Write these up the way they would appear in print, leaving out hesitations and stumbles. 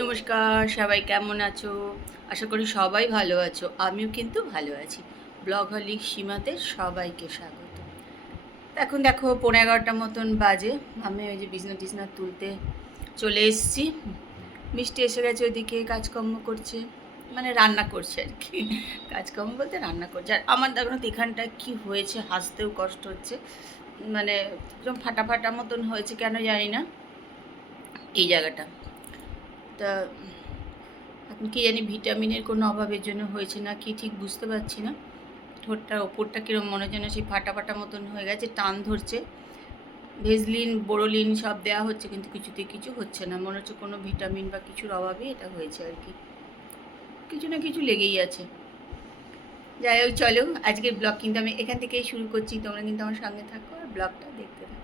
নমস্কার, সবাই কেমন আছো? আশা করি সবাই ভালো আছো। আমিও কিন্তু ভালো আছি। ব্লগহলিক সীমাতে সবাইকে স্বাগত। এখন দেখো 11:30 মতন বাজে। আমি ওই যে বিছনা টিছনা তুলতে চলে এসেছি। মিষ্টি এসে গেছে, ওইদিকে কাজকর্ম করছে, মানে রান্না করছে আর কি। কাজকর্ম বলতে রান্না করছে। আর আমার দেখো এখানটা কি হয়েছে, হাসতেও কষ্ট হচ্ছে, মানে একদম ফাটা ফাটা মতন হয়েছে, কেন জানি না এই জায়গাটা। তা এখন কি জানি ভিটামিনের কোনো অভাবের জন্য হয়েছে না কি ঠিক বুঝতে পারছি না। ঠোঁটটার ওপরটা কীরকম মনে হয় যেন সেই ফাটা ফাটা মতন হয়ে গেছে, টান ধরছে। ভেজলিন বোরোলিন সব দেওয়া হচ্ছে, কিন্তু কিছুতেই কিছু হচ্ছে না। মনে হচ্ছে কোনো ভিটামিন বা কিছুর অভাবেই এটা হয়েছে আর কি। কিছু না কিছু লেগেই আছে। যাই হোক, চলো আজকের ব্লগ কিন্তু আমি এখান থেকেই শুরু করছি। তোমরা কিন্তু আমার সঙ্গে থাকো আর ব্লগটা দেখতে থাকো।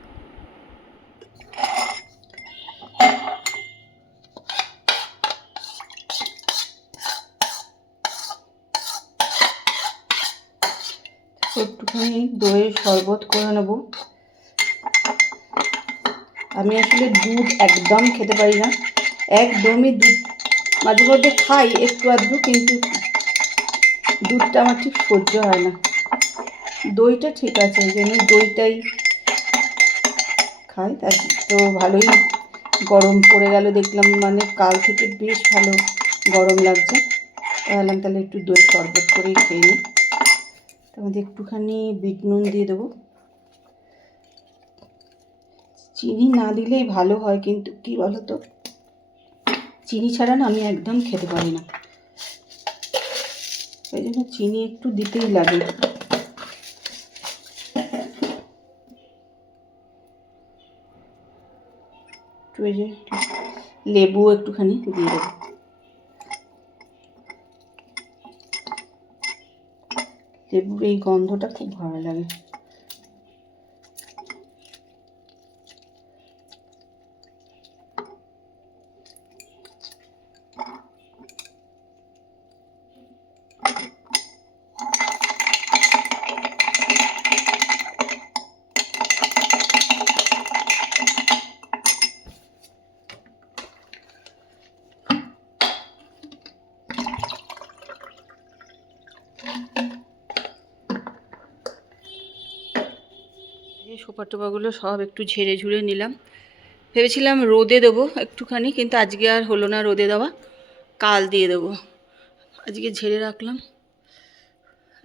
একটুখানি দইয়ের শরবত করে নেবো। আমি আসলে দুধ একদম খেতে পারি না, একদমই। দুধ মাঝে মধ্যে খাই একটু আধটু, কিন্তু দুধটা আমার ঠিক সহ্য হয় না। দইটা ঠিক আছে, এই জন্য দইটাই খাই। তার তো ভালোই গরম পড়ে গেল দেখলাম, মানে কাল থেকে বেশ ভালো গরম লাগছে। ভাবলাম তাহলে একটু দই শরবত করেই খেয়ে নিই। তার মধ্যে একটুখানি বিট নুন দিয়ে দেবো। চিনি না দিলেই ভালো হয়, কিন্তু কি বলো তো, চিনি ছাড়া না আমি একদম খেতে পারি না, এই জন্য চিনি একটু দিতেই লাগে। একটু এই যে লেবু একটুখানি দিয়ে দেবো। লেবুর এই গন্ধটা খুব ভালো লাগে। এই সোপা টোপাগুলো সব একটু ঝেড়ে ঝুড়ে নিলাম। ভেবেছিলাম রোদে দেবো একটুখানি, কিন্তু আজকে আর হলো না রোদে দেওয়া, কাল দিয়ে দেবো। আজকে ঝেড়ে রাখলাম,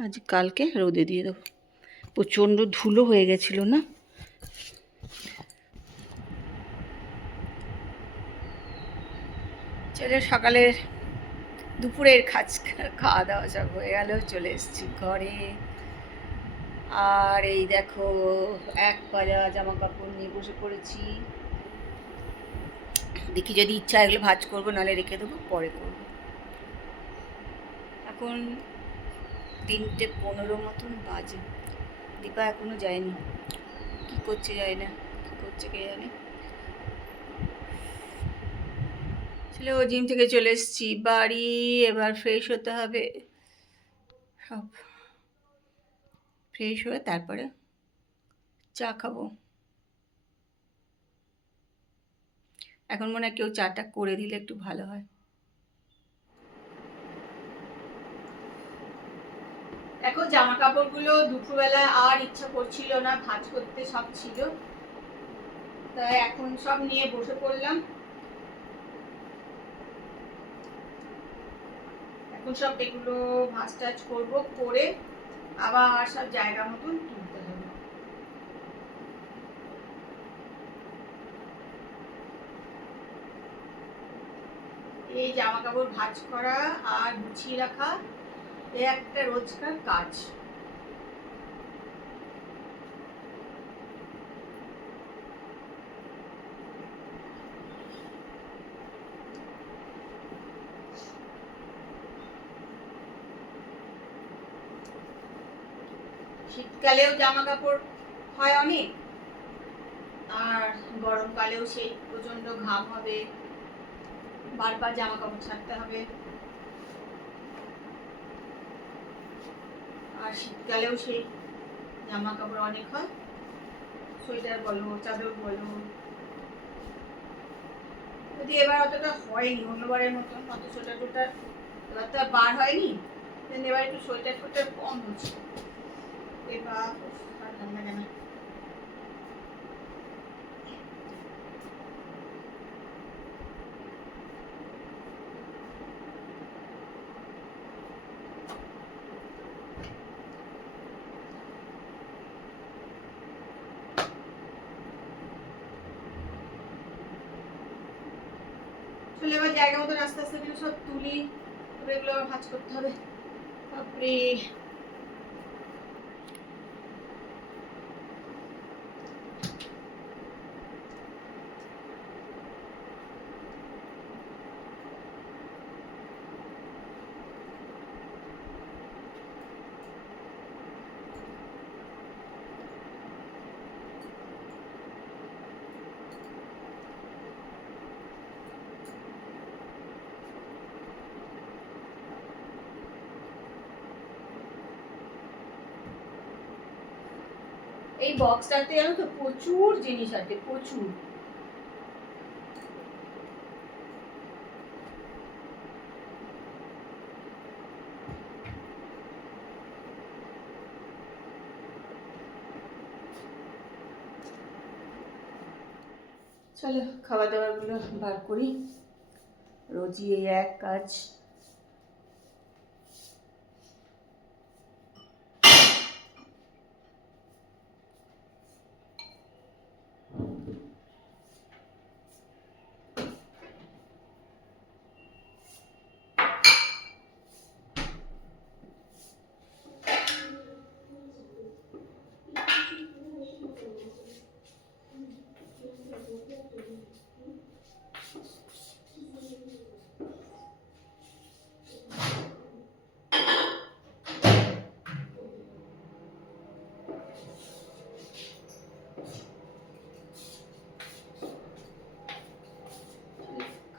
আজ কালকে রোদে দিয়ে দেবো। প্রচণ্ড ধুলো হয়ে গেছিলো না। চলে সকালের দুপুরের খাওয়া দাওয়া সব হয়ে গেল, চলে এসেছি ঘরে। আর এই দেখো এক পাজা জামা কাপড় নিয়ে বসে পড়েছি। দেখি যদি ইচ্ছা এগুলো ভাঁজ করবো, নাহলে রেখে দেবো, পরে করবো। এখন 3:15 মতন বাজে। দীপা এখনো যায়নি, কি করছে যায় না, কি করছে কে জানে। ছেলে ও জিম থেকে চলে এসেছি বাড়ি, এবার ফ্রেশ হতে হবে। সব ফ্রেশ হয়ে তারপরে চা খাবো। এখন মনে হয় কেউ চাটা করে দিলে একটু ভালো হয়। দেখো জামা কাপড়গুলো দুপুরবেলা আর ইচ্ছা করছিল না ভাঁজ করতে, সব ছিল, তাই এখন সব নিয়ে বসে পড়লাম। এখন সব এগুলো ভাঁজ টাজ করবো, করে আবার সব জায়গা মতন তুলতে হবে। এই জামা কাপড় ভাঁজ করা আর গুছিয়ে রাখা এই একটা রোজকার কাজ। শীতকালেও জামা কাপড় হয় অনেক, আর গরমকালেও সেই প্রচন্ড ঘাম হবে, বারবার জামা কাপড় ছাড়তে হবে। আর শীতকালেও সেই জামা কাপড় অনেক হয়, সোয়েটার বলো, চাদর বলো, যদি এবার অতটা হয়নি অন্যবারের মতন, অত সোয়েটার টোটার এবার তো আর বার হয়নি, এবার একটু সোয়েটার টোটার কম হচ্ছে। এবার আর ভালো লাগে না। চলে এবার জায়গা মতন আস্তে আস্তে এগুলো সব তুলি, এগুলো আবার ভাঁজ করতে হবে। তারপরে এই বক্সটাতে জানো তো প্রচুর জিনিস আছে, প্রচুর। চলো খাওয়া দাওয়াগুলো বার করি, রোজই এই এক কাজ।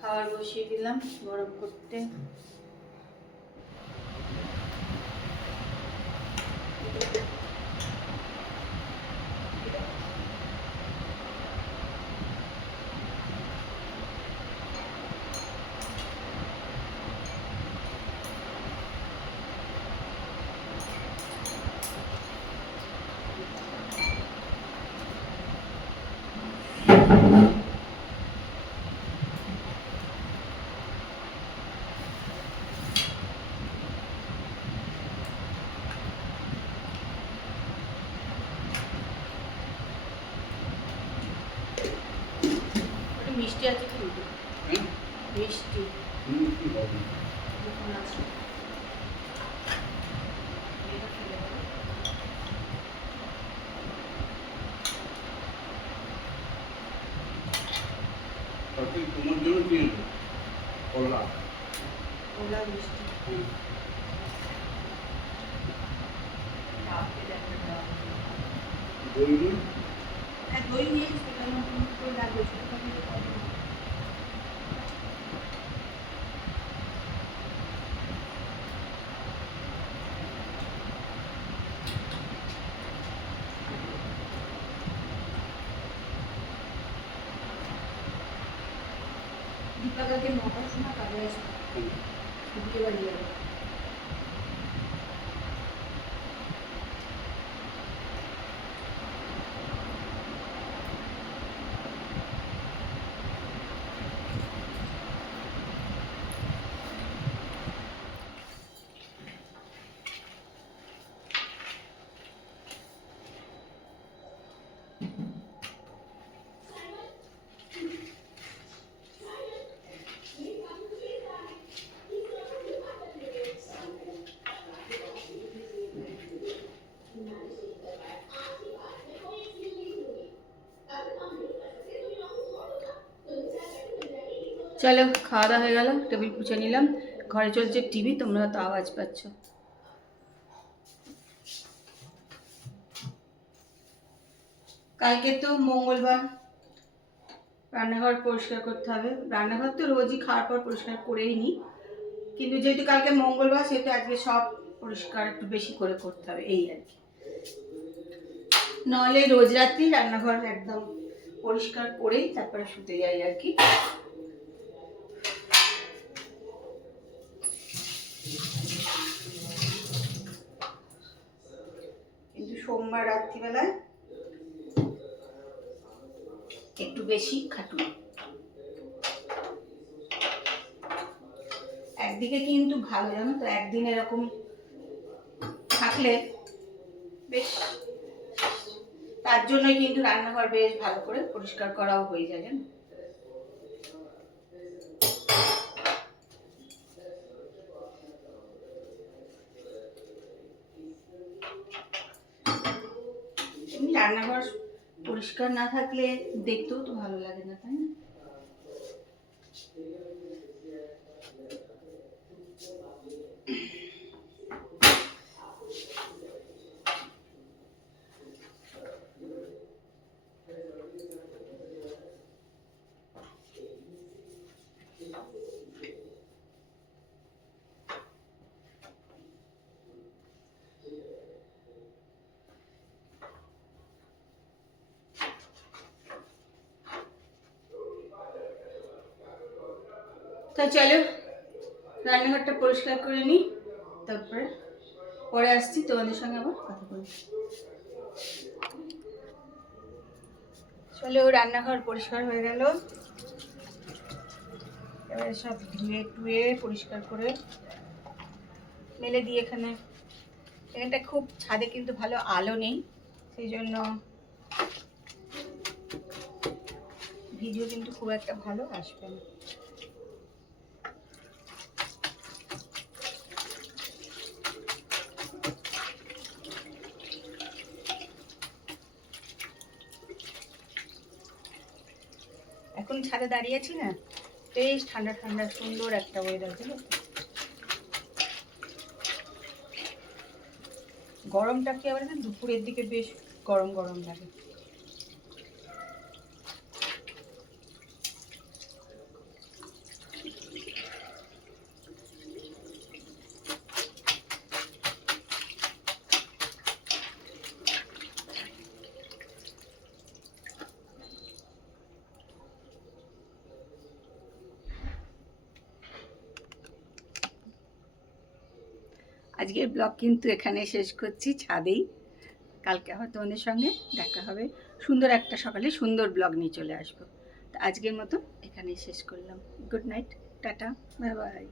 খাবার বসিয়ে দিলাম গরম করতে। মিষ্টি আছে কি দুটো? মিষ্টি আছে। তোমার জন্য নিয়ে কলা কলা মিষ্টি দই নিয়ে দই নিয়ে সেটা নতুন করে লাগবে, সেটা দীপাকে 9টার সময় কাজে আসবে, বিয়ে বাড়ি যাবে। চলো খাওয়া দাওয়া হয়ে গেল, টেবিল পুছে নিলাম, ঘরে চলছে টিভি, তোমরা তো আওয়াজ পাচ্ছ। কালকে তো মঙ্গলবার, রান্নাঘর পরিষ্কার করতে হবে। রান্নাঘর তো রোজই খাওয়ার পর পরিষ্কার করেই নিই, কিন্তু যেহেতু কালকে মঙ্গলবার সেহেতু আজকে সব পরিষ্কার একটু বেশি করে করতে হবে, এই আর কি। নাহলে রোজ রাত্রি রান্নাঘর একদম পরিষ্কার করেই তারপরে শুতে যাই আর কি। কিন্তু সোমবার রাত্রিবেলায় একটু বেশি খাটুনি। একদিকে কিন্তু ভালো, জানো তো, একদিন এরকম থাকলে বেশ, তার জন্যই কিন্তু রান্নাঘর বেশ ভালো করে পরিষ্কার করাও হয়ে যায়, জানো। এমনি রান্নাঘর পরিষ্কার না থাকলে দেখতেও তো ভালো লাগে না, তাই না? তো চলো রান্নাঘরটা পরিষ্কার করে নিই, তারপরে পরে আসছি তোমাদের সঙ্গে আবার কথা বলি। চলো রান্নাঘর পরিষ্কার হয়ে গেল, এবারে সব ধুয়ে টুয়ে পরিষ্কার করে মেলে দিয়ে এখানটা খুব ছাদে কিন্তু ভালো আলো নেই, সেই জন্য ভিডিও কিন্তু খুব একটা ভালো আসবে না। এখন ছাদে দাঁড়িয়ে আছি না, বেশ ঠান্ডা ঠান্ডা সুন্দর একটা ওয়েদার, জানো তো। গরমটা কি আবার না, দুপুরের দিকে বেশ গরম গরম লাগে। আজকের ব্লগ কিন্তু এখানে শেষ করছি, ছাদেই। কালকে আবার তোমাদের সঙ্গে দেখা হবে, সুন্দর একটা সকালে সুন্দর ব্লগ নিয়ে চলে আসবো। তো আজকের মতো এখানেই শেষ করলাম। Good night, tata, bye bye.